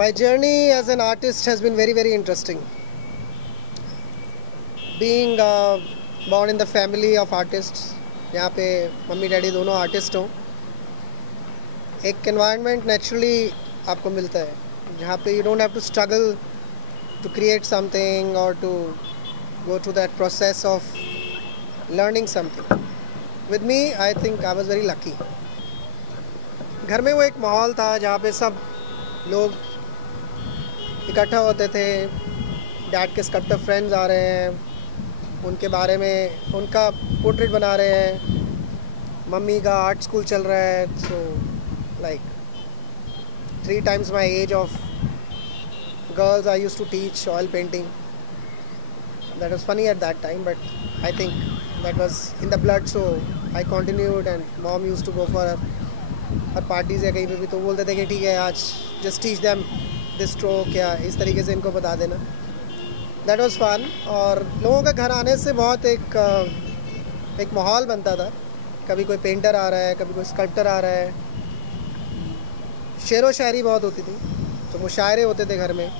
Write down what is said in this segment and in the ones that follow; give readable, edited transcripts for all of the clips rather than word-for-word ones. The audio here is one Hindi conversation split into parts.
My journey as an artist has been very, very interesting. Being born in the family of artists, यहाँ पे मम्मी डैडी दोनों आर्टिस्ट हों, एक environment naturally आपको मिलता है जहाँ पे you don't have to struggle to create something or to go through that process of learning something. With me, I think I was very lucky. घर में वो एक माहौल था जहाँ पे सब लोग इकट्ठा होते थे. डैड के स्कल्पटर फ्रेंड्स आ रहे हैं, उनके बारे में उनका पोर्ट्रेट बना रहे हैं. मम्मी का आर्ट स्कूल चल रहा है, so like 3 times my age of girls I used to teach oil painting. That was funny at that time, but I think that was in the blood, so I continued. And mom used to go for her parties या कहीं पे भी तो बोलते थे कि ठीक है आज just teach them this stroke या इस तरीके से इनको बता देना. That was fun. और लोगों का घर आने से बहुत एक माहौल बनता था. कभी कोई पेंटर आ रहा है, कभी कोई स्कल्पटर आ रहा है. शेर व शायरी बहुत होती थी, तो मुशायरे होते थे घर में,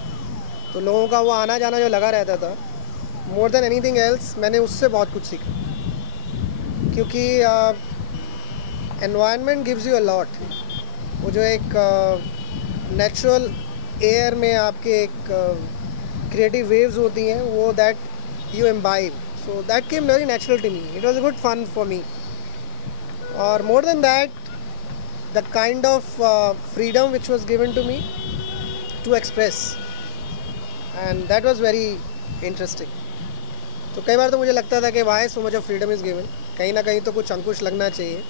तो लोगों का वो आना जाना जो लगा रहता था. मोर देन एनीथिंग एल्स मैंने उससे बहुत कुछ सीखा, क्योंकि environment gives you a lot. वो जो एक नेचुरल एयर में आपके एक क्रिएटिव वेव्स होती हैं, वो that you imbibe, so that came very natural to me. It was a good fun for me. और more than that, the kind of freedom which was given to me to express, and that was very interesting. तो कई बार तो मुझे लगता था कि why so much of freedom is given. कहीं ना कहीं तो कुछ अंकुश लगना चाहिए.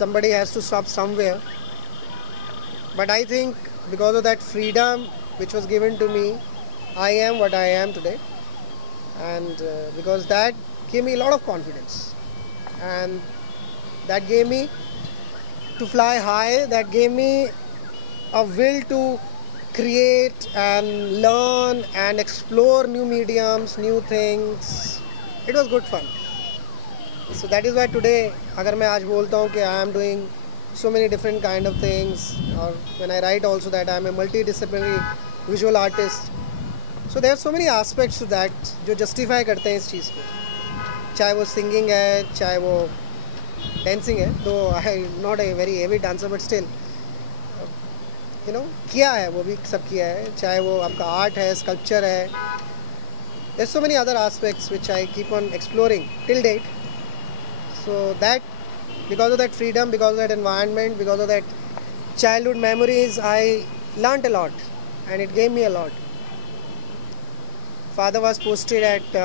Somebody has to stop somewhere. But I think because of that freedom which was given to me, I am what I am today. And because that gave me a lot of confidence. And that gave me to fly high, that gave me a will to create and learn and explore new mediums, new things. It was good fun. So that is why today अगर मैं आज बोलता हूँ कि I am doing so many different kind of things, और when I write also that I am a multidisciplinary visual artist, so there are so many aspects to that जो justify करते हैं इस चीज़ को. चाहे वो singing है, चाहे वो डांसिंग है, तो I not a very heavy dancer, but still you know किया है, वो भी सब किया है. चाहे वो आपका आर्ट है, स्कल्पचर है, there so many other aspects which I keep on exploring till date. So that because of that freedom, because of that environment, because of that childhood memories, I learned a lot and it gave me a lot. Father was posted at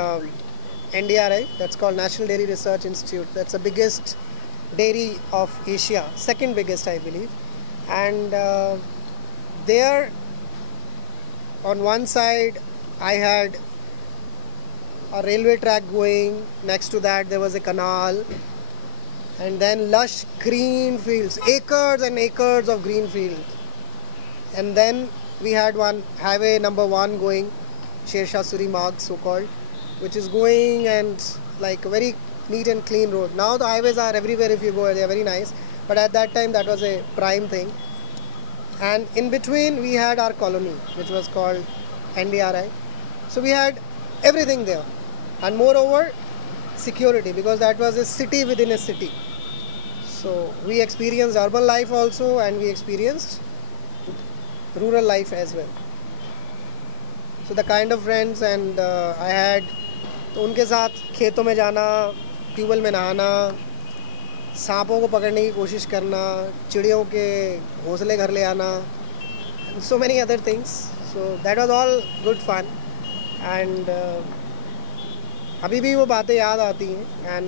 NDRI, that's called National Dairy Research Institute. That's the biggest dairy of Asia, second biggest I believe. And there on one side I had a railway track going, next to that there was a canal, and then lush green fields, acres and acres of green field. And then we had one highway number 1 going, Sher Shah Suri Marg so called, which is going and like a very neat and clean road. Now the highways are everywhere if you go, they are very nice, but at that time that was a prime thing. And in between we had our colony which was called NDRI. So we had everything there, and moreover security, because that was a city within a city. So we experienced urban life also, and we experienced rural life as well. So the kind of friends and I had, तो उनके साथ खेतों में जाना, ट्यूबवेल में नहाना, सांपों को पकड़ने की कोशिश करना, चिड़ियों के घोंसले घर ले आना, so many other things. So that was all good fun. And अभी भी वो बातें याद आती हैं. And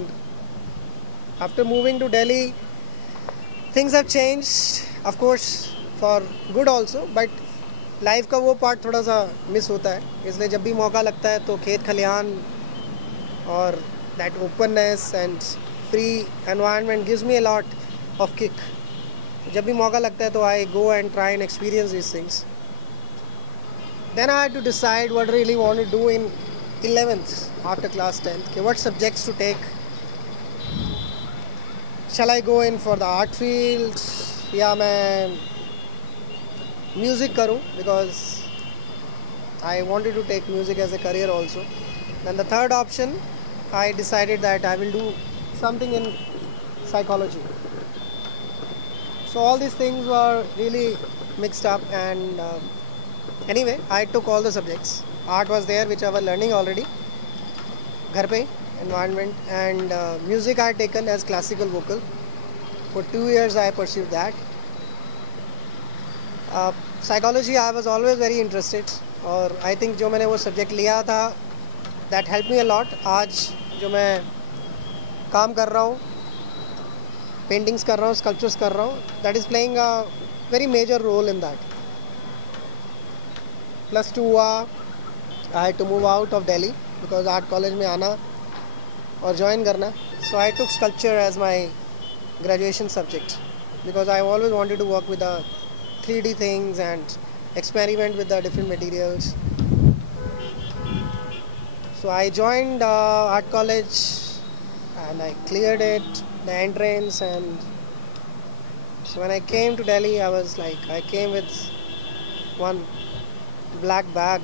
after moving to Delhi, things have changed, of course for good also, but life का वो पार्ट थोड़ा सा मिस होता है. इसलिए जब भी मौका लगता है तो खेत खलिहान और that openness and free environment gives me a lot of kick. जब भी मौका लगता है तो I go and try and experience this things. Then I had to decide what really want to do in 11th after class 10th कि what subjects to take. Shall I go in for the art field, या मैं music करूँ, because I wanted to take music as a career also. Then the third option, I decided that I will do something in psychology. So all these things were really mixed up, and anyway, I took all the subjects. Art was there, which I was learning already, घर पे environment, and music I had taken as classical vocal. For 2 years I pursued that. Psychology I was always very interested, और I think जो मैंने वो subject लिया था, that helped me a lot. आज जो मैं काम कर रहा हूँ, paintings कर रहा हूँ, sculptures कर रहा हूँ, that is playing a very major role in that. Plus 2 हुआ, I had to move out of Delhi because art college में आना और join करना. So I took sculpture as my graduation subject because I always wanted to work with the 3D things and experiment with the different materials. So I joined art college and I cleared it, the entrance, and so when I came to Delhi, I came with one black bag.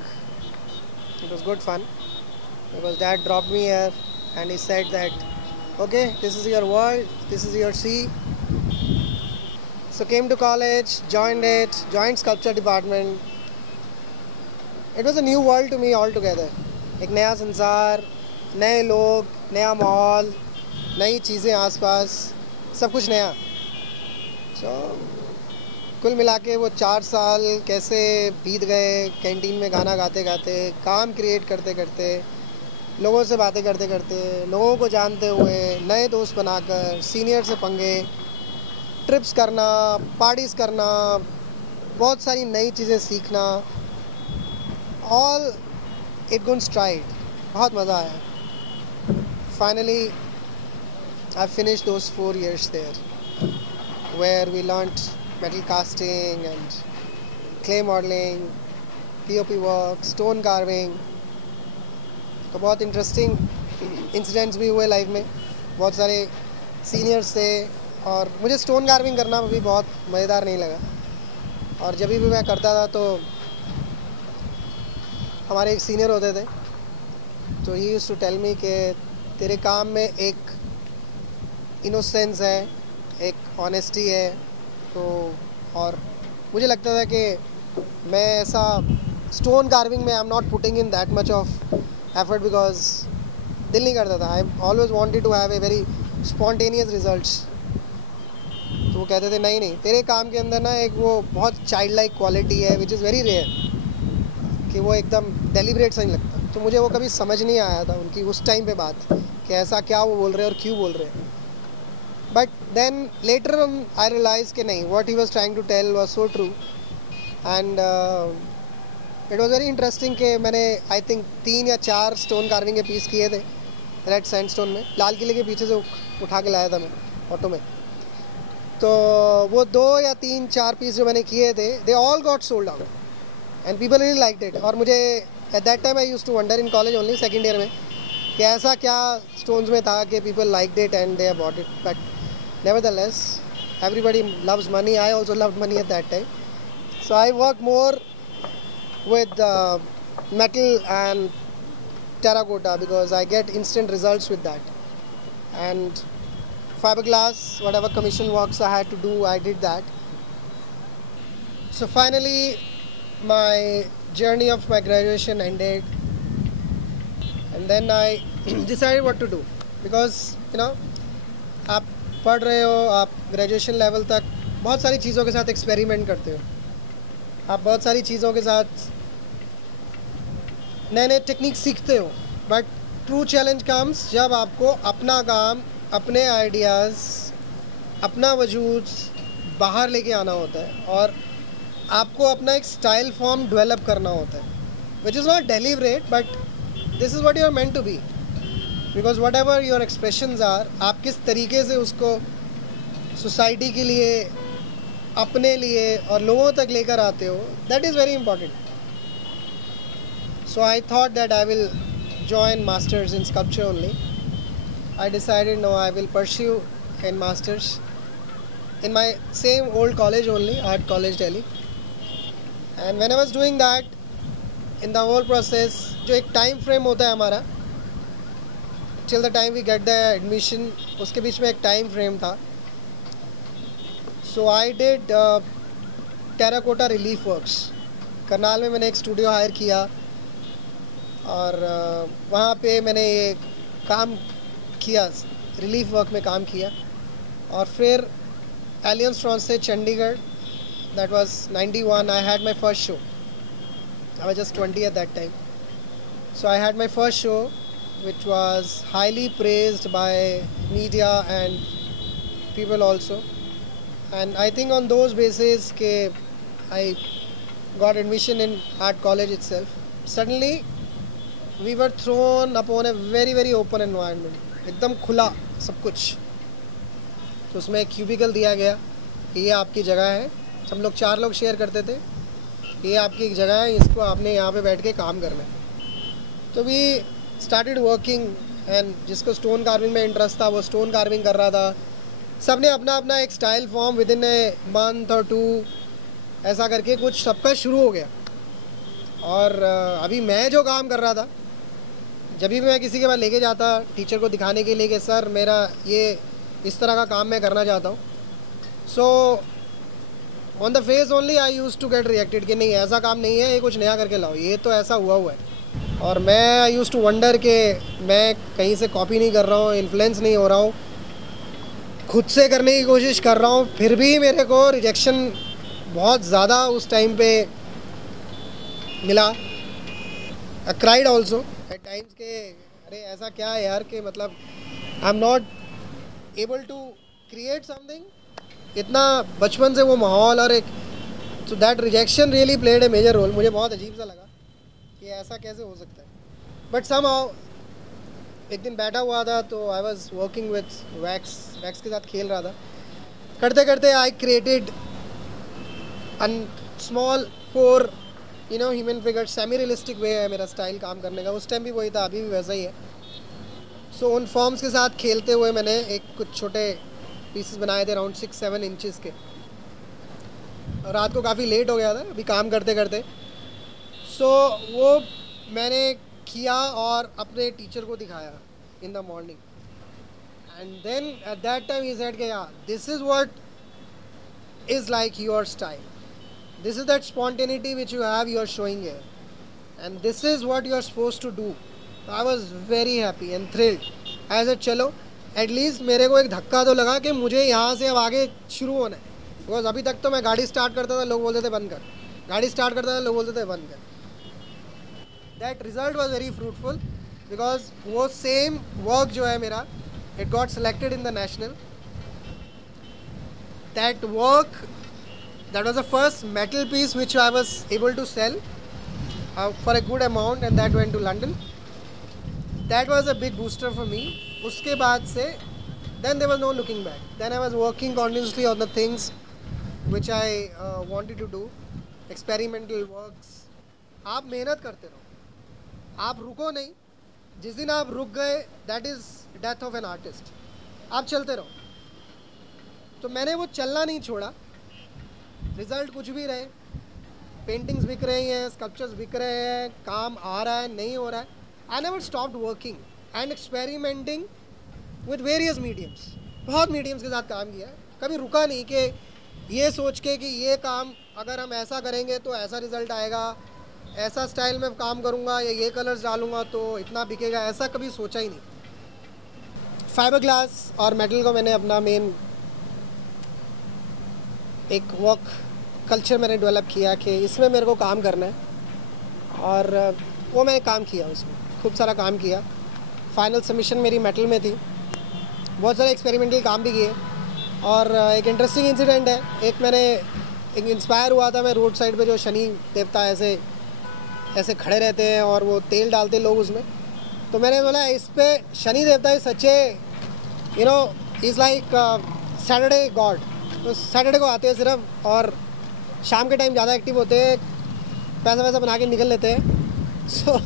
It was good fun because dad dropped me here and he said that, okay, this is your world, this is your sea. So came to college, joined sculpture department. It was a new world to me altogether. एक नया संसार, नए लोग, नया माहौल, नई चीज़ें आसपास, सब कुछ नया. So कुल मिला के वो 4 साल कैसे बीत गए, कैंटीन में गाना गाते गाते, काम क्रिएट करते करते, लोगों से बातें करते करते, लोगों को जानते हुए, नए दोस्त बनाकर, सीनियर से पंगे, ट्रिप्स करना, पार्टीज़ करना, बहुत सारी नई चीज़ें सीखना, ऑल इट गुड स्ट्राइड. बहुत मज़ा आया. Finally I finish those 4 years there where we learnt metal casting and clay modeling, POP work, stone carving. तो बहुत इंटरेस्टिंग इंसिडेंट्स भी हुए लाइफ में. बहुत सारे सीनियर्स थे और मुझे स्टोन कार्विंग करना भी बहुत मज़ेदार नहीं लगा. और जब भी मैं करता था तो हमारे एक सीनियर होते थे, तो he used to tell me कि तेरे काम में एक इनोसेंस है, एक ऑनेस्टी है. तो और मुझे लगता था कि मैं ऐसा स्टोन कार्विंग में I am not putting in that much of effort because दिल नहीं करता था. I always wanted to have a very spontaneous results. तो वो कहते थे नहीं नहीं, तेरे काम के अंदर ना एक वो बहुत चाइल्ड लाइक क्वालिटी है विच इज़ वेरी रेयर, कि वो एकदम डेलिब्रेट सा नहीं लगता. तो मुझे वो कभी समझ नहीं आया था उनकी उस टाइम पे बात, कि ऐसा क्या वो बोल रहे हैं और क्यों बोल रहे हैं. But then later I realise कि नहीं, what he was trying to tell was so true. And it was very interesting कि मैंने आई थिंक 3 या 4 स्टोन कार्विंग के पीस किए थे रेड सैंडस्टोन में. लाल किले के पीछे से उठा के लाया था मैं ऑटो में. तो वो 2 या 3 4 पीस जो मैंने किए थे, they all got sold out and people really liked it. और मुझे at that time I used to wonder in college only second year में कि ऐसा क्या स्टोन्स में था कि people liked it and they bought it. But nevertheless everybody loves money. I also loved money at that time, so I worked more with metal and terracotta because I get instant results with that. And fiberglass, whatever commission works I had to do, I did that. So finally my journey of my graduation ended, and then I decided what to do because you know, आप पढ़ रहे हो, आप ग्रेजुएशन लेवल तक बहुत सारी चीज़ों के साथ एक्सपेरिमेंट करते हो, आप बहुत सारी चीज़ों के साथ नए नए टेक्निक सीखते हो. बट ट्रू चैलेंज कम्स जब आपको अपना काम, अपने आइडियाज़, अपना वजूद बाहर लेके आना होता है और आपको अपना एक स्टाइल फॉर्म डेवलप करना होता है, which is not deliberate but this is what you are meant to be. Because whatever your expressions are, आप किस तरीके से उसको सोसाइटी के लिए, अपने लिए और लोगों तक लेकर आते हो, that is very important. So I thought that I will join masters in sculpture only. I decided no, I will pursue in masters in my same old college only, Art College Delhi. And when I was doing that, in the whole process जो एक टाइम फ्रेम होता है हमारा till the time we get the admission, उसके बीच में एक टाइम फ्रेम था. So I did terracotta relief works. Karnal में मैंने एक स्टूडियो हायर किया और वहाँ पे मैंने ये काम किया, रिलीफ वर्क में काम किया. और फिर एलियंस ट्रॉन से Chandigarh, that was 91, I had my first show. I was just 20 at that time. So I had my first show, which was highly praised by media and people also. And I think on those basis ke I got admission in art college itself. Suddenly we were thrown upon a very very open environment. एकदम खुला सब कुछ. तो उसमें एक क्यूबिकल दिया गया कि ये आपकी जगह है. हम लोग 4 लोग शेयर करते थे. ये आपकी एक जगह है, इसको आपने यहाँ पे बैठ के काम करना है. तो वी स्टार्टेड वर्किंग एंड जिसको स्टोन कार्विंग में इंटरेस्ट था वो स्टोन कार्विंग कर रहा था. सब ने अपना अपना एक style form with in a month और 2 ऐसा करके कुछ सबका शुरू हो गया. और अभी मैं जो काम कर रहा था, जब भी मैं किसी के पास लेके जाता टीचर को दिखाने के लिए कि सर मेरा ये इस तरह का काम मैं करना चाहता हूँ, so on the face only I use to get reacted कि नहीं ऐसा काम नहीं है, ये कुछ नया करके लाओ, ये तो ऐसा हुआ है. और मैं आई यूज़ टू वंडर कि मैं कहीं से कॉपी नहीं कर रहा हूँ, इन्फ्लुएंस नहीं हो रहा हूँ, खुद से करने की कोशिश कर रहा हूँ, फिर भी मेरे को रिजेक्शन बहुत ज़्यादा उस टाइम पे मिला. I cried also at times के अरे ऐसा क्या है यार कि मतलब I am not able to create something. इतना बचपन से वो माहौल और एक so that rejection really played a major role. मुझे बहुत अजीब सा लगा कि ऐसा कैसे हो सकता है. बट समहाउ एक दिन बैठा हुआ था तो I was working with wax के साथ खेल रहा था. करते करते I created an small 4 human figure. Semi realistic way है मेरा स्टाइल काम करने का. उस टाइम भी वही था, अभी भी वैसा ही है. सो उन फॉर्म्स के साथ खेलते हुए मैंने एक कुछ छोटे पीसेस बनाए थे अराउंड 6-7 इंचेस के. रात को काफ़ी लेट हो गया था अभी काम करते करते. सो वो मैंने किया और अपने टीचर को दिखाया in the morning. And then at that time he said कि यार this is what is like your style, this is that spontaneity which you have, you are showing here, and this is what you are suppose to do. I was very happy and thrilled. As a चलो एटलीस्ट मेरे को एक धक्का तो लगा कि मुझे यहाँ से अब आगे शुरू होना है. बिकॉज अभी तक तो मैं गाड़ी स्टार्ट करता था, लोग बोलते थे बंद कर. गाड़ी स्टार्ट करता था, लोग बोलते थे बंद कर. That result was very fruitful because वो सेम वर्क जो है मेरा, it got selected in the national. That work, that was the first metal piece which I was able to sell for a good amount and that went to London. That was a big booster for me. उसके बाद से then there was no looking back. Then I was working continuously on the things which I wanted to do, experimental works. आप मेहनत करते रहो, आप रुको नहीं. जिस दिन आप रुक गए that is death of an artist. आप चलते रहो. तो मैंने वो चलना नहीं छोड़ा. रिजल्ट कुछ भी रहे, पेंटिंग्स बिक रही हैं, स्कल्पचर्स बिक रहे हैं, काम आ रहा है नहीं हो रहा है. I never stopped working and experimenting with various mediums. बहुत मीडियम्स के साथ काम किया है. कभी रुका नहीं कि ये सोच के कि ये काम अगर हम ऐसा करेंगे तो ऐसा रिज़ल्ट आएगा, ऐसा स्टाइल में काम करूँगा या ये कलर्स डालूँगा तो इतना बिकेगा, ऐसा कभी सोचा ही नहीं. फाइबर ग्लास और मेटल को मैंने अपना मेन एक वर्क कल्चर मैंने डेवलप किया कि इसमें मेरे को काम करना है. और वो मैंने काम किया, उसमें खूब सारा काम किया. फाइनल सबमिशन मेरी मेटल में थी. बहुत सारे एक्सपेरिमेंटल काम भी किए. और एक इंटरेस्टिंग इंसिडेंट है, एक इंस्पायर हुआ था मैं रोड साइड पे, जो शनि देवता ऐसे खड़े रहते हैं और वो तेल डालते लोग उसमें. तो मैंने बोला इस पे शनि देवता इज सच्चे इज़ लाइक सैटरडे गॉड. तो सैटरडे को आते हैं सिर्फ और शाम के टाइम ज़्यादा एक्टिव होते हैं, पैसा वैसा बना के निकल लेते हैं. सो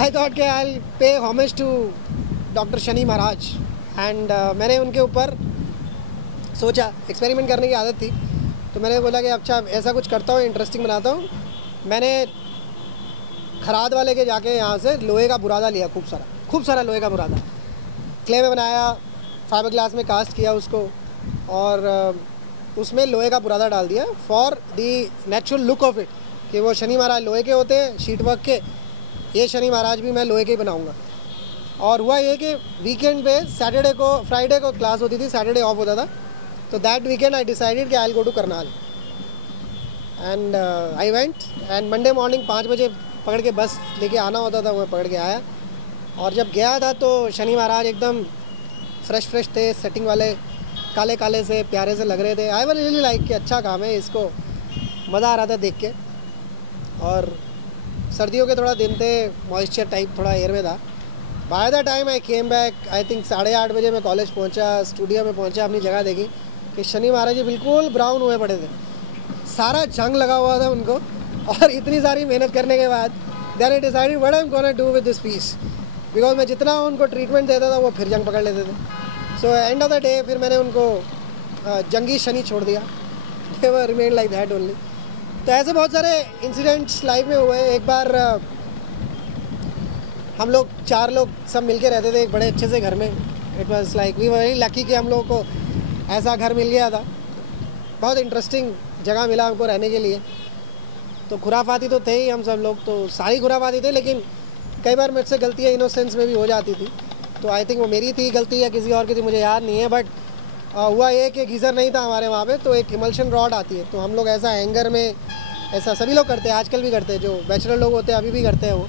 आई थॉट कि I pay homage to doctor Shani Maharaj. And मैंने उनके ऊपर सोचा, एक्सपेरिमेंट करने की आदत थी, तो मैंने बोला कि अच्छा ऐसा कुछ करता हूँ, इंटरेस्टिंग बनाता हूँ। मैंने खराद वाले के जाके यहाँ से लोहे का बुरादा लिया, खूब सारा लोहे का बुरादा, क्ले में बनाया, फाइबर ग्लास में कास्ट किया उसको, और उसमें लोहे का बुरादा डाल दिया for the natural look of it, कि वो शनि महाराज लोहे के होते हैं शीट वर्क के, ये शनि महाराज भी मैं लोहे के ही बनाऊँगा। और हुआ ये कि वीकेंड पे फ्राइडे को क्लास होती थी, सैटरडे ऑफ होता था, तो दैट वीकेंड आई डिसाइडेड कि I will go to Karnal and I went. And Monday morning 5 बजे पकड़ के बस लेके आना होता था, वो पकड़ के आया। और जब गया था तो शनि महाराज एकदम फ्रेश थे, सेटिंग वाले, काले काले से प्यारे से लग रहे थे। आई वाज रियली लाइक कि अच्छा काम है, इसको मज़ा आ रहा था देख के। और सर्दियों के थोड़ा दिन थे, मॉइस्चर टाइप थोड़ा एयर में था। By the time I came back, I think 8:30 बजे मैं कॉलेज पहुंचा, स्टूडियो में पहुंचा, अपनी जगह देखी कि शनि महाराज जी बिल्कुल ब्राउन हुए पड़े थे, सारा जंग लगा हुआ था उनको। और इतनी सारी मेहनत करने के बाद then I decided what I am gonna do with this piece, because मैं जितना उनको ट्रीटमेंट देता था वो फिर जंग पकड़ लेते थे। So end of the day फिर मैंने उनको जंगी शनि छोड़ दिया, दे वर रिमेन लाइक दैट ओनली। तो ऐसे बहुत सारे इंसिडेंट्स लाइफ में हुए। एक बार हम लोग 4 लोग सब मिलके रहते थे एक बड़े अच्छे से घर में। It was like we were very lucky कि हम लोगों को ऐसा घर मिल गया था, बहुत इंटरेस्टिंग जगह मिला हमको रहने के लिए। तो खुराफाती तो थे ही हम सब लोग, तो सारी खुराफाती थे, लेकिन कई बार मुझसे गलतियाँ इनोसेंस में भी हो जाती थी। तो आई थिंक वो मेरी थी गलती या किसी और की थी, मुझे याद नहीं है। बट हुआ ये कि गीज़र नहीं था हमारे वहाँ पे, तो एक इमल्शन रॉड आती है, तो हम लोग ऐसा हैंगर में, ऐसा सभी लोग करते हैं, आजकल भी करते हैं, जो बैचलर लोग होते हैं अभी भी करते हैं वो।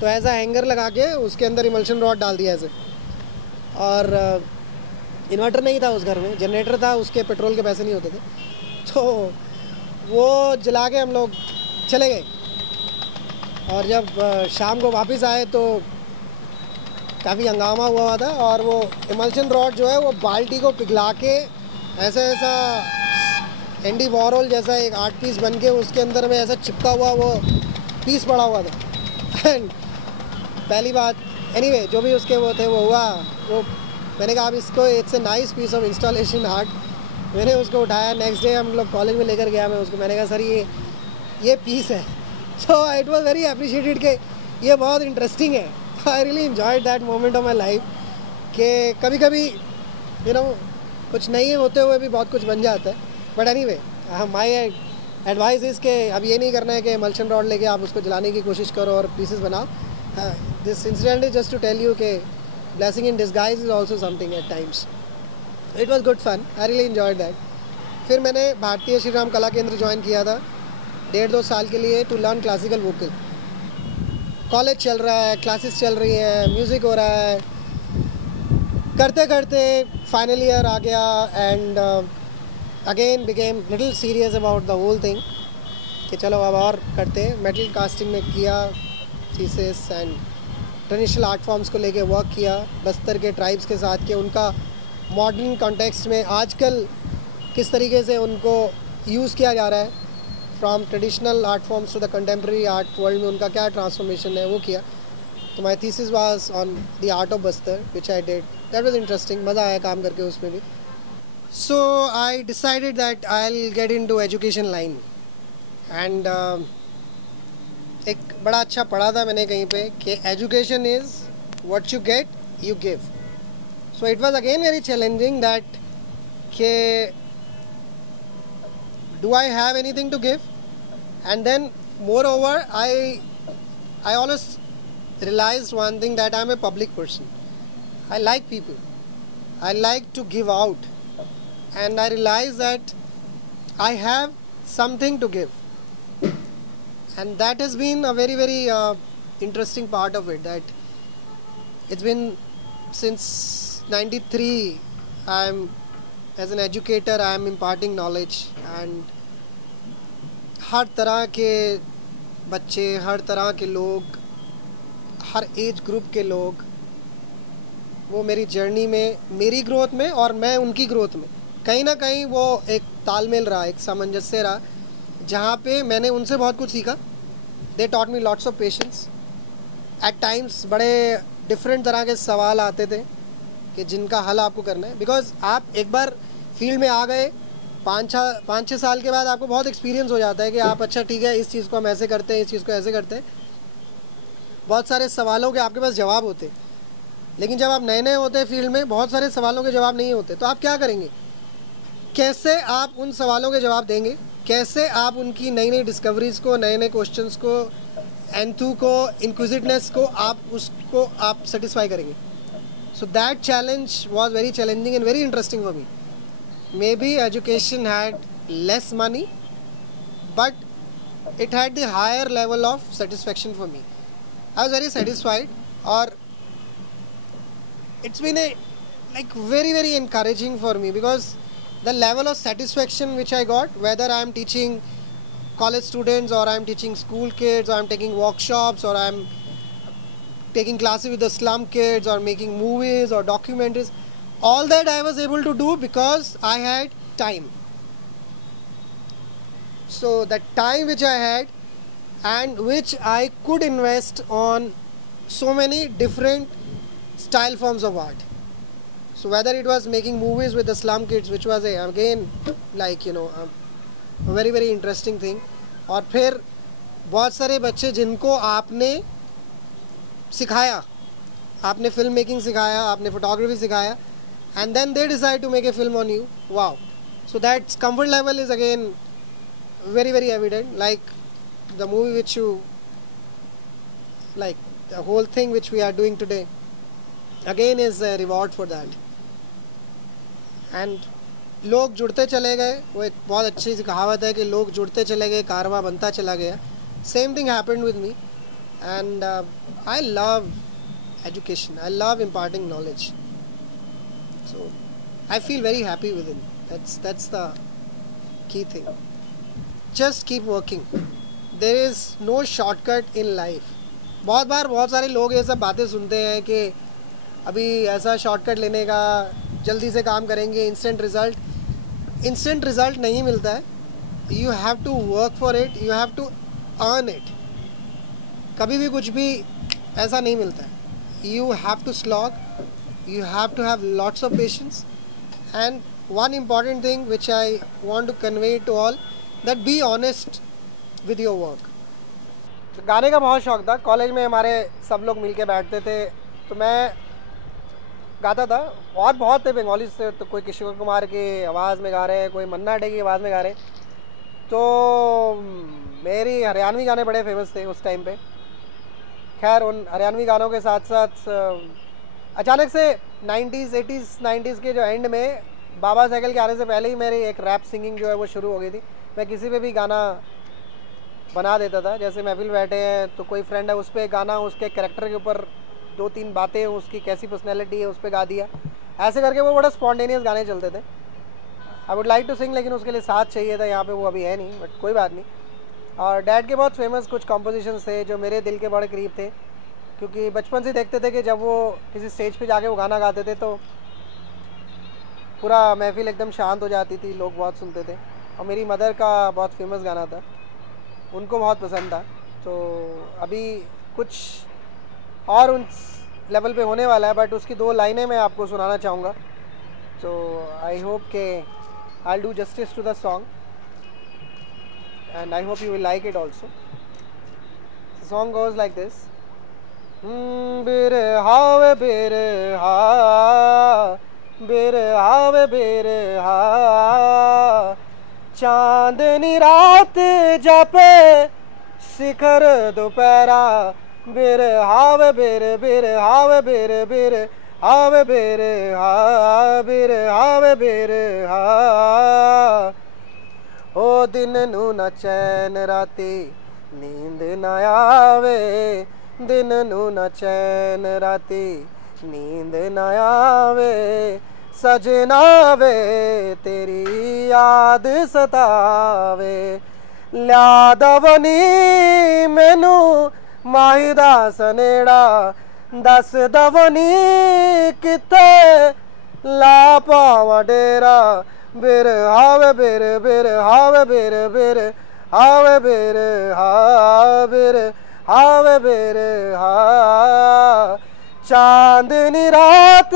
तो ऐसा हैंगर लगा के उसके अंदर इमल्शन रॉड डाल दिया ऐसे। और इन्वर्टर नहीं था उस घर में, जनरेटर था, उसके पेट्रोल के पैसे नहीं होते थे, तो वो जला के हम लोग चले गए। और जब शाम को वापस आए तो काफ़ी हंगामा हुआ था। और वो इमल्शन रॉड जो है वो बाल्टी को पिघला के ऐसा एंडी वॉरहोल जैसा एक आर्ट पीस बन के उसके अंदर में ऐसा चिपका हुआ वो पीस पड़ा हुआ था। एंड पहली बात एनीवे जो भी उसके वो थे वो हुआ, वो मैंने कहा अब इसको it's a nice piece of installation art. मैंने उसको उठाया, नेक्स्ट डे हम लोग कॉलेज में लेकर गया मैं उसको, मैंने कहा सर ये पीस है। So it was very appreciated कि ये बहुत इंटरेस्टिंग है। आई really enjoyed that moment of my life कि कभी कभी यू नो कुछ नहीं होते हुए भी बहुत कुछ बन जाता है। But anyway my advice is के अब ये नहीं करना है कि इमल्शन रॉड लेके आप उसको जलाने की कोशिश करो और पीसेस बनाओ। This incident is just to tell you के blessing in disguise is also something at times. It was good fun, I really enjoyed that. फिर मैंने भारतीय श्री राम कला केंद्र ज्वाइन किया था 1.5-2 साल के लिए to learn classical vocal. College चल रहा है, क्लासेस चल रही हैं, म्यूज़िक हो रहा है, करते करते फाइनल ईयर आ गया and again became little serious about the whole thing कि चलो अब और करते हैं। मेटल कास्टिंग में किया thesis and traditional art forms को लेके वर्क किया बस्तर के ट्राइब्स के साथ, कि उनका मॉडर्न कॉन्टेक्स्ट में आजकल किस तरीके से उनको यूज़ किया जा रहा है, from traditional art forms to the contemporary art world में उनका क्या ट्रांसफॉर्मेशन है वो किया। तो my thesis was on the art of Bastar which I did, that was interesting, मज़ा आया काम करके उसमें भी। So I decided that I will get into education line and एक बड़ा अच्छा पढ़ा था मैंने कहीं पे कि education is what you get you give. So it was again very challenging that के do I have anything to give? And then moreover I always realized one thing, that I'm a public person. I like people, I like to give out, and I realized that I have something to give, and that has been a very very interesting part of it, that it's been since 93 I'm as an educator, I am imparting knowledge, and हर तरह के बच्चे, हर तरह के लोग, हर एज ग्रुप के लोग, वो मेरी जर्नी में, मेरी ग्रोथ में और मैं उनकी ग्रोथ में कहीं ना कहीं वो एक तालमेल रहा, एक सामंजस्य रहा, जहाँ पे मैंने उनसे बहुत कुछ सीखा। They taught me lots of patience. At times बड़े डिफरेंट तरह के सवाल आते थे कि जिनका हल आपको करना है, बिकॉज आप एक बार फील्ड में आ गए पाँच छः साल के बाद आपको बहुत एक्सपीरियंस हो जाता है कि आप अच्छा ठीक है इस चीज़ को हम ऐसे करते हैं, इस चीज़ को ऐसे करते हैं। बहुत सारे सवालों के आपके पास जवाब होते, लेकिन जब आप नए नए होते हैं फील्ड में बहुत सारे सवालों के जवाब नहीं होते। तो आप क्या करेंगे, कैसे आप उन सवालों के जवाब देंगे, कैसे आप उनकी नई नई डिस्कवरीज़ को, नए नए क्वेश्चंस को, एंथू को, इंक्विजिटनेस को आप सेटिस्फाई करेंगे। So that challenge was very challenging and very interesting for me. Maybe education had less money but it had the higher level of satisfaction for me. I was very satisfied और it's been a like very encouraging for me because the level of satisfaction which I got, whether I am teaching college students or I am teaching school kids or I am taking workshops or I am taking classes with the slum kids or making movies or documentaries, all that I was able to do because I had time. So that time which I had and which I could invest on so many different style forms of art. So whether it was making movies with the slum kids, which was again like a very interesting thing, और फिर बहुत सारे बच्चे जिनको आपने सिखाया, आपने फिल्म मेकिंग सिखाया, आपने फोटोग्राफी सिखाया, and then they decide to make a film on you. Wow. So that comfort level is again very evident. Like the movie which you like, the whole thing which we are doing today again is a reward for that. And लोग जुड़ते चले गए, वो एक बहुत अच्छी सी कहावत है कि लोग जुड़ते चले गए, कारवां बनता चला गया. Same thing happened with me, and I love education. I love imparting knowledge. So I feel very happy with it. That's the key thing. Just keep working. There is no shortcut in life. बहुत बार बहुत सारे लोग ये सब बातें सुनते हैं कि अभी ऐसा शॉर्टकट लेने का, जल्दी से काम करेंगे, इंस्टेंट रिज़ल्ट नहीं मिलता है. You have to work for it, you have to earn it. कभी भी कुछ भी ऐसा नहीं मिलता है. You have to slog, you have to have lots of patience. And one important thing which I want to convey to all, that be honest with your work. गाने का बहुत शौक था. कॉलेज में हमारे सब लोग मिल के बैठते थे तो मैं गाता था. और बहुत थे बंगाली से, तो कोई किशोर कुमार की आवाज़ में गा रहे हैं, कोई मन्ना डे की आवाज़ में गा रहे हैं. तो मेरी हरियाणवी गाने बड़े फेमस थे उस टाइम पे. खैर उन हरियाणवी गानों के साथ साथ अचानक से 90s के जो एंड में बाबा साइकिल के आने से पहले ही मेरी एक रैप सिंगिंग जो है वो शुरू हो गई थी. मैं किसी पे भी गाना बना देता था. जैसे महफिल बैठे हैं तो कोई फ्रेंड है, उस पर गाना, उसके कैरेक्टर के ऊपर 2-3 बातें, उसकी कैसी पर्सनैलिटी है उस पर गा दिया. ऐसे करके वो बड़ा स्पॉन्टेनियस गाने चलते थे. I would like to sing, लेकिन उसके लिए साथ चाहिए था. यहाँ पे वो अभी है नहीं, बट कोई बात नहीं. और डैड के बहुत फेमस कुछ कॉम्पोजिशंस थे जो मेरे दिल के बड़े करीब थे, क्योंकि बचपन से देखते थे कि जब वो किसी स्टेज पे जाके वो गाना गाते थे तो पूरा महफिल एकदम शांत हो जाती थी, लोग बहुत सुनते थे. और मेरी मदर का बहुत फेमस गाना था, उनको बहुत पसंद था. तो अभी कुछ और उन लेवल पे होने वाला है, बट उसकी 2 लाइनें मैं आपको सुनाना चाहूँगा. तो आई होप के I do justice to the song and I hope you will like it also. Song goes like this. बिरहा वे बिरहा, बिरहा वे बिरहा, चांदनी रात जापे शिखर दोपहरा. बिरहा वे बिरहा वे बिरहा वे बिरहा, बिरहा वे बिरहा. ओ दिन नू न चैन राती नींद न आवे, दिन नू न चैन राती नींद न आवे. सजना वे तेरी याद सतावे. लिया दवनी मैनू माहिदा सनेड़ा, दस दवनी किथे ला पावा डेरा. बिरहा वे बिरहा वे बिरहा वे बिरहा, बिरहा वे बिरहा. चांदनी रात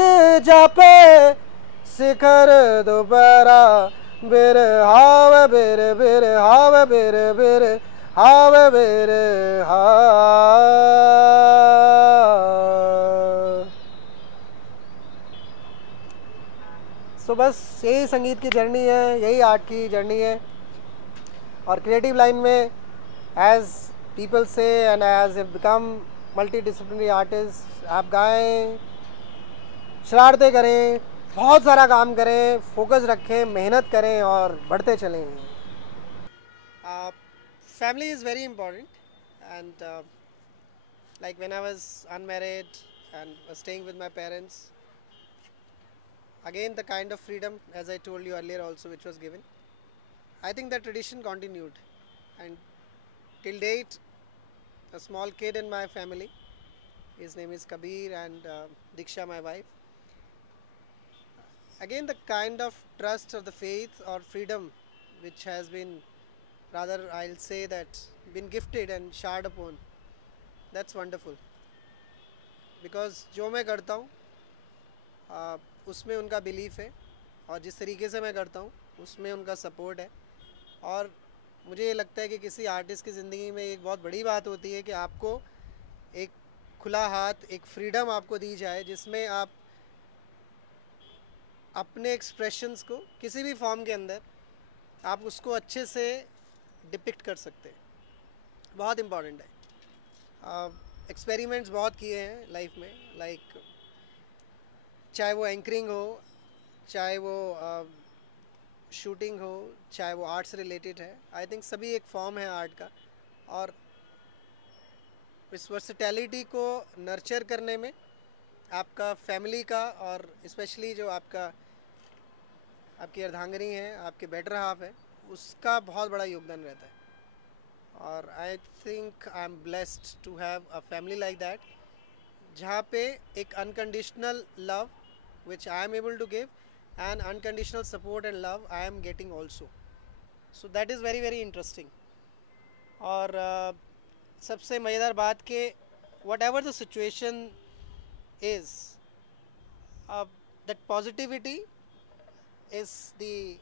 जापे शिखर दोपहरा, बेरे हावे बेरे बेरे हावे बेरे बेरे हावे बेरे हा। सो बस यही संगीत की जर्नी है, यही आर्ट की जर्नी है। और क्रिएटिव लाइन में एज पीपल से and as a become multi disciplinary artist, आप गाएं, शरारतें करें, बहुत सारा काम करें, फोकस रखें, मेहनत करें और बढ़ते चलें। Family is very important and like when I was unmarried and was staying with my parents, again the kind of freedom, as I told you earlier also, which was given, I think that tradition continued, and till date a small kid in my family, his name is Kabir, and Diksha, my wife, again the kind of trust or the faith or freedom which has been, rather I'll say that, been gifted and showered upon, that's wonderful. Because जो मैं करता हूँ उसमें उनका बिलीफ है, और जिस तरीके से मैं करता हूँ उसमें उनका सपोर्ट है। और मुझे ये लगता है कि किसी आर्टिस्ट की ज़िंदगी में एक बहुत बड़ी बात होती है कि आपको एक खुला हाथ, एक फ्रीडम आपको दी जाए जिसमें आप अपने एक्सप्रेशंस को किसी भी फॉर्म के अंदर आप उसको अच्छे से डिपिक्ट कर सकते हैं। बहुत इम्पॉर्टेंट है। एक्सपेरिमेंट्स बहुत किए हैं लाइफ में, लाइक चाहे वो एंकरिंग हो, चाहे वो शूटिंग हो, चाहे वो आर्ट से रिलेटेड है। आई थिंक सभी एक फॉर्म है आर्ट का, और इस वर्सेटैलिटी को नर्चर करने में आपका फैमिली का, और स्पेशली जो आपकी अर्धांगिनी है, आपके बेटर हाफ है, उसका बहुत बड़ा योगदान रहता है। और I think I am blessed to have a family like that, जहाँ पे एक unconditional love which I am able to give and unconditional support and love I am getting also. So that is very very interesting. और सबसे मज़ेदार बात कि whatever the situation is, that positivity is the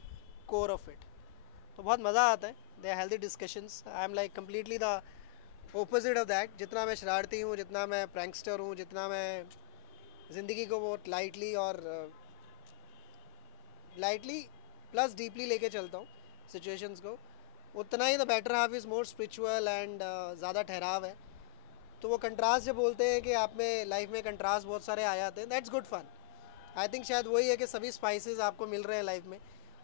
core of it. तो बहुत मज़ा आता है। They are healthy discussions. I am like completely the opposite of that. जितना मैं शरारती हूँ, जितना मैं प्रैंकस्टर हूँ, जितना मैं ज़िंदगी को बहुत लाइटली और लाइटली प्लस डीपली लेके चलता हूँ सिचुएशंस को, उतना ही the better half is more spiritual and ज़्यादा ठहराव है। तो वो कंट्रास्ट जब बोलते हैं कि आप में लाइफ में कंट्रास्ट बहुत सारे आ जाते हैं, that's good fun. I think शायद वही है कि सभी स्पाइसेस आपको मिल रहे हैं लाइफ में,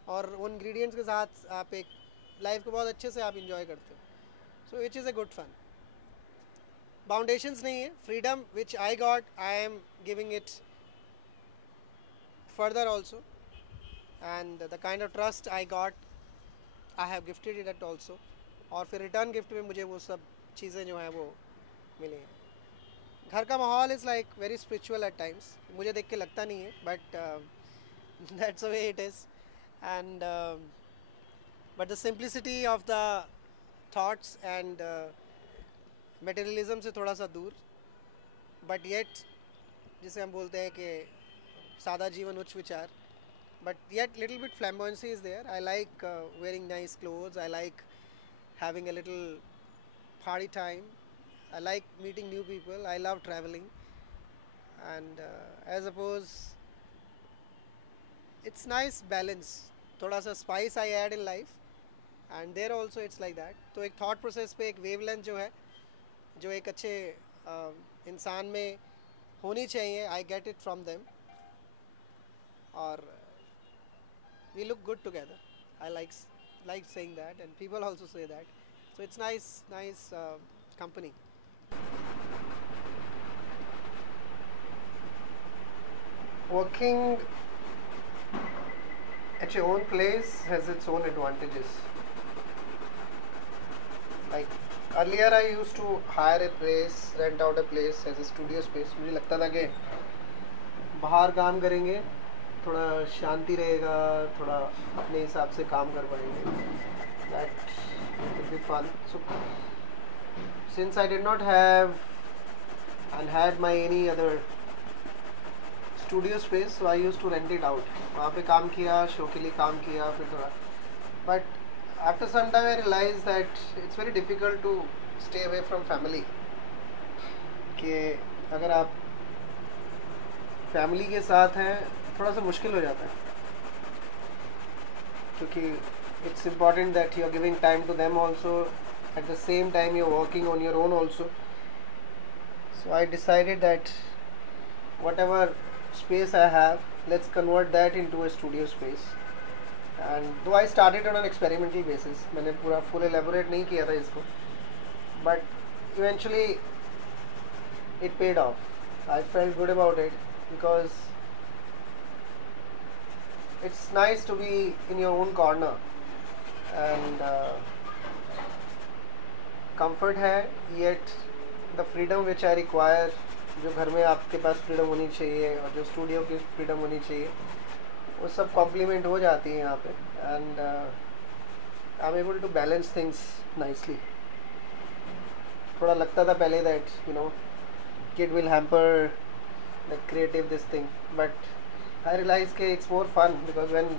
और उन इंग्रेडिएंट्स के साथ आप एक लाइफ को बहुत अच्छे से आप इंजॉय करते हो। So it is a good fun. Boundations नहीं है, freedom which I got, I am giving it further also, and the kind of trust I got, I have gifted it also. और फिर रिटर्न गिफ्ट में मुझे वो सब चीज़ें जो हैं वो मिली हैं। घर का माहौल is like very spiritual at times, मुझे देख के लगता नहीं है, but that's the way it is. And but the simplicity of the thoughts and materialism से थोड़ा सा दूर, but yet जिसे हम बोलते हैं कि सादा जीवन उच्च विचार, but yet little bit flamboyancy is there. I like wearing nice clothes. I like having a little party time. I like meeting new people. I love traveling, and I suppose it's nice balance. थोड़ा सा spice I add in life, and there also it's like that. तो एक थॉट प्रोसेस पे एक वेवलेंथ जो है, जो एक अच्छे इंसान में होनी चाहिए, I get it from them, और we look good together. I like saying that, and people also say that. So it's nice company. Working at your own place has its own advantages. Like earlier I used to hire a place, rent out a place as a studio space. मुझे लगता था कि बाहर काम करेंगे, थोड़ा शांति रहेगा, थोड़ा अपने हिसाब से काम कर पाएंगे, that would be fun. So since I did not have and had my any other studio space, so I used to rent it out. वहाँ पे काम किया, शो के लिए काम किया, फिर थोड़ा But after some time I realized that it's very difficult to stay away from family. कि अगर आप फैमिली के साथ हैं थोड़ा सा मुश्किल हो जाता है, क्योंकि it's important that you are giving time to them also, at the same time you are working on your own also. So I decided that whatever space I have, let's convert that into a studio space. And though I started on an experimental basis, मैंने पूरा full elaborate नहीं किया था इसको, but eventually it paid off. I felt good about it because it's nice to be in your own corner and comfort है, yet the freedom which I require, जो घर में आपके पास freedom होनी चाहिए और जो स्टूडियो की freedom होनी चाहिए, वो सब कॉम्प्लीमेंट हो जाती है यहाँ पे. And I am able to balance things nicely. थोड़ा लगता था पहले that you know kid will hamper the creative this thing, but I realise के it's more fun because when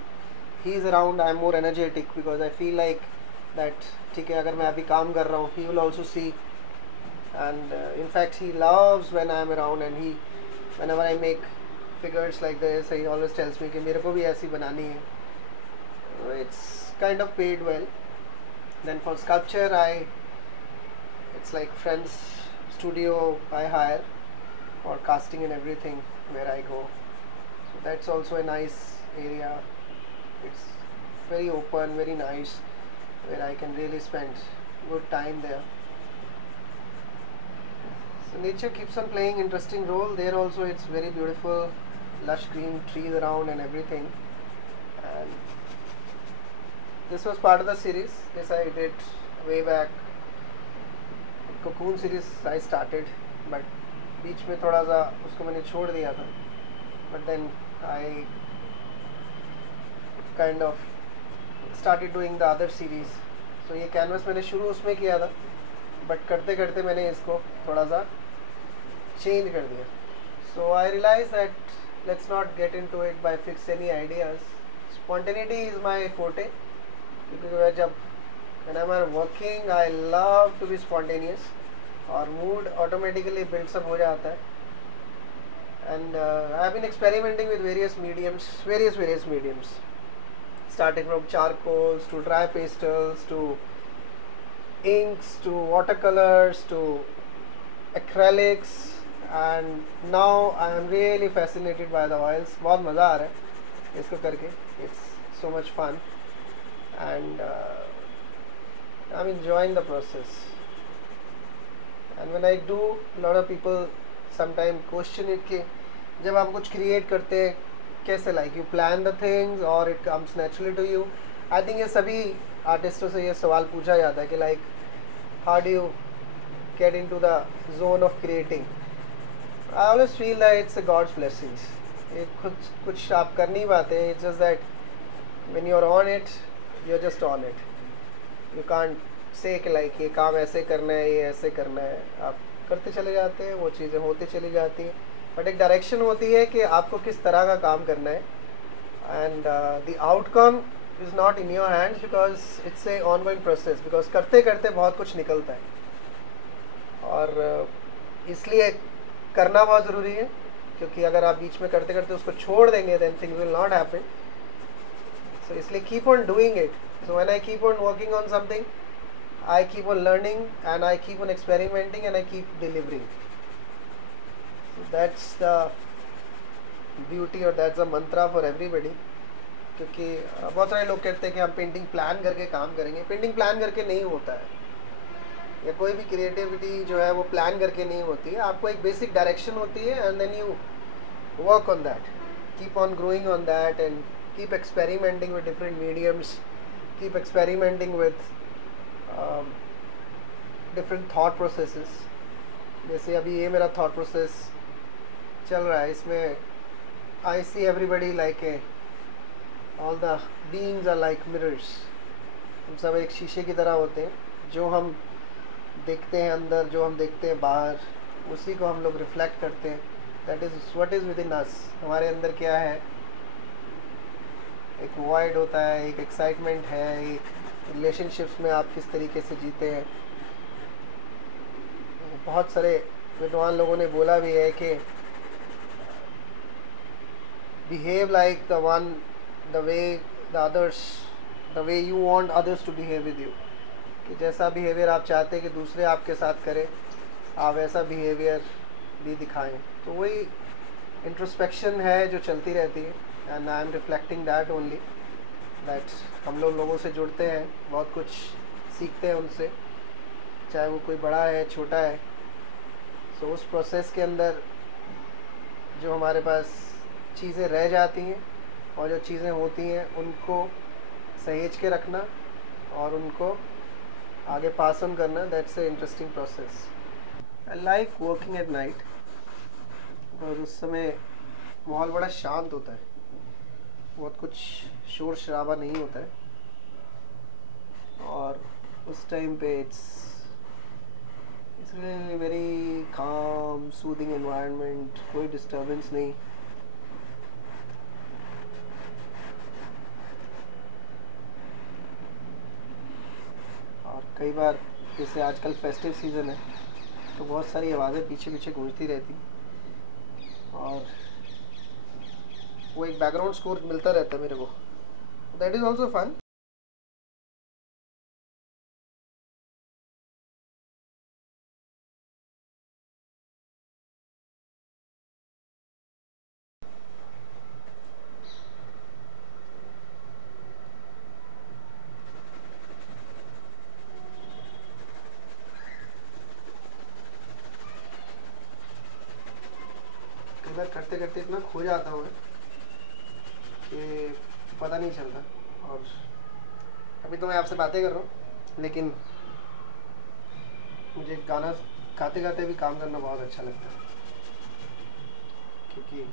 he is around I am more energetic, because I feel like that ठीक है, अगर मैं अभी काम कर रहा हूँ he will also see. And in fact he loves when I am around and he whenever I make figures like this, he always tells me कि मेरे को भी ऐसी बनानी है. It's kind of paid well. Then for sculpture it's like friends studio I hire for casting and everything where I go. So that's also a nice area. It's very open, very nice, where I can really spend good time there. So nature keeps on playing interesting role there also. It's very beautiful, lush green trees around and everything. And this was part of the series. This I did way back. Cocoon series I started, but बीच में थोड़ा सा उसको मैंने छोड़ दिया था. But then I kind of started doing the other series. So ये canvas मैंने शुरू उसमें किया था, but करते करते मैंने इसको थोड़ा सा change कर दिया. So I realized that let's not get into it by fix any ideas. Spontaneity is my forte. क्योंकि जब when I'm working, I love to be spontaneous. और mood automatically builds up हो जाता है. And I've been experimenting with various mediums, various mediums. Starting from charcoals to dry pastels to inks to watercolors to acrylics. And now I am really fascinated by the oils. बहुत मज़ा आ रहा है इसको करके. It's so much fun and I'm enjoying the process. And when I do, a lot of people sometimes question it कि जब आप कुछ create करते हैं कैसे, like you plan the things or it comes naturally to you. I think ये सभी आर्टिस्टों से ये सवाल पूछा जाता है कि like how do you get into the zone of creating. I always feel that it's a God's blessings. ये कुछ आप कर नहीं पाते. It's just that when you're on it, you're just on it. You can't say कि like ये काम ऐसे करना है, ये ऐसे करना है. आप करते चले जाते हैं, वो चीज़ें होती चली जाती हैं. बट एक डायरेक्शन होती है कि आपको किस तरह का काम करना है. And the outcome is not in your hands because it's a ongoing process. Because करते करते बहुत कुछ निकलता है और इसलिए करना बहुत ज़रूरी है. क्योंकि अगर आप बीच में करते करते उसको छोड़ देंगे then things will not happen. So इसलिए keep on doing it. So when I keep on working on something, I keep on learning and I keep on experimenting and I keep delivering. So that's the beauty or that's the mantra for everybody. क्योंकि बहुत सारे लोग कहते हैं कि हम पेंटिंग प्लान करके काम करेंगे. पेंटिंग प्लान करके नहीं होता है, या कोई भी क्रिएटिविटी जो है वो प्लान करके नहीं होती है. आपको एक बेसिक डायरेक्शन होती है and then you work on that, keep on growing on that and keep experimenting with different mediums, keep experimenting with different thought processes. जैसे अभी ये मेरा थॉट प्रोसेस चल रहा है, इसमें I see everybody like a all the beings are like mirrors. हम सब एक शीशे की तरह होते हैं. जो हम देखते हैं अंदर, जो हम देखते हैं बाहर, उसी को हम लोग रिफ्लेक्ट करते हैं. That is what is within us. हमारे अंदर क्या है एक वॉइड होता है, एक एक्साइटमेंट है, एक रिलेशनशिप्स में आप किस तरीके से जीते हैं। बहुत सारे विद्वान लोगों ने बोला भी है कि behave like the way the others, the way you want others to behave with you, कि जैसा बिहेवियर आप चाहते हैं कि दूसरे आपके साथ करें, आप वैसा बिहेवियर भी दिखाएं। तो वही इंट्रोस्पेक्शन है जो चलती रहती है, and I M reflecting that only, that हम लोगों से जुड़ते हैं, बहुत कुछ सीखते हैं उनसे, चाहे वो कोई बड़ा है छोटा है। सो उस प्रोसेस के अंदर जो हमारे पास चीज़ें रह जाती हैं और जो चीज़ें होती हैं उनको सहेज के रखना और उनको आगे पास ऑन करना, that's a interesting process. I like working at night, और उस समय माहौल बड़ा शांत होता है, बहुत कुछ शोर शराबा नहीं होता है, और उस टाइम पे it's really very calm soothing environment, कोई डिस्टर्बेंस नहीं। और कई बार जैसे आजकल फेस्टिव सीज़न है तो बहुत सारी आवाज़ें पीछे पीछे गूंजती रहती, और वो एक बैकग्राउंड स्कोर मिलता रहता है मेरे को, दैट इज़ ऑल्सो फन। कई बार करते करते इतना खो जाता हूँ कि पता नहीं चलता। और अभी तो मैं आपसे बातें कर रहा हूँ, लेकिन मुझे गाना गाते गाते भी काम करना बहुत अच्छा लगता है, क्योंकि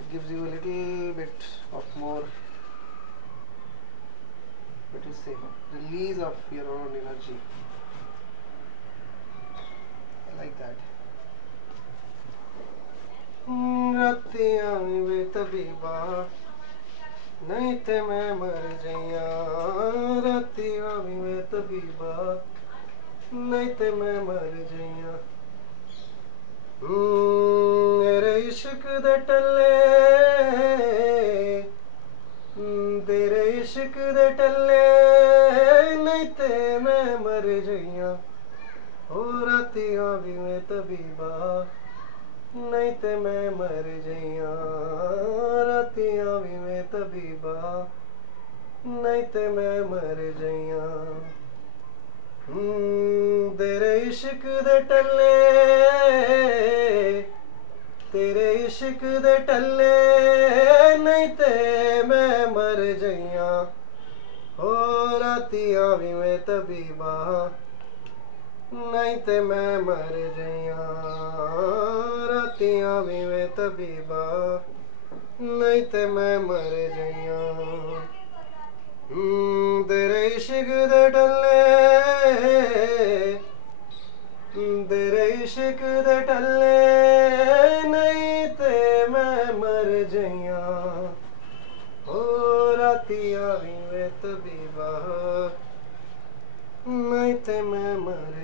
it gives you a little bit of more, what you say, release of your own energy. I like that. रातियां वे तबीबा नहीं ते मैं मर जइया, रातियां वे तबीबा नहीं ते मैं मर जइया। मेरे इश्क दे टल्ले, तेरे इश्क दे टल्ले नहीं ते मैं मर जइया, ओ रातियां भी मैं तबीबा नहीं ते मैं मर जइया, रातियां भी मैं तबीबा नहीं ते मैं मर जइया। तेरे इश्क दे टल्ले, तेरे इश्क दे टल्ले नहीं ते मैं मर जइया, हो रातियां भी मैं तबीबा नहीं ते मैं मर जइया, रातियां भी मैं तबीबा नहीं ते मैं मर जइया। तेरे इश्क दे टल्ले, तेरे इश्क दे टल्ले नहीं ते मैं मर जइया, हो रातियां भी मैं तबीबा नहीं ते मैं मर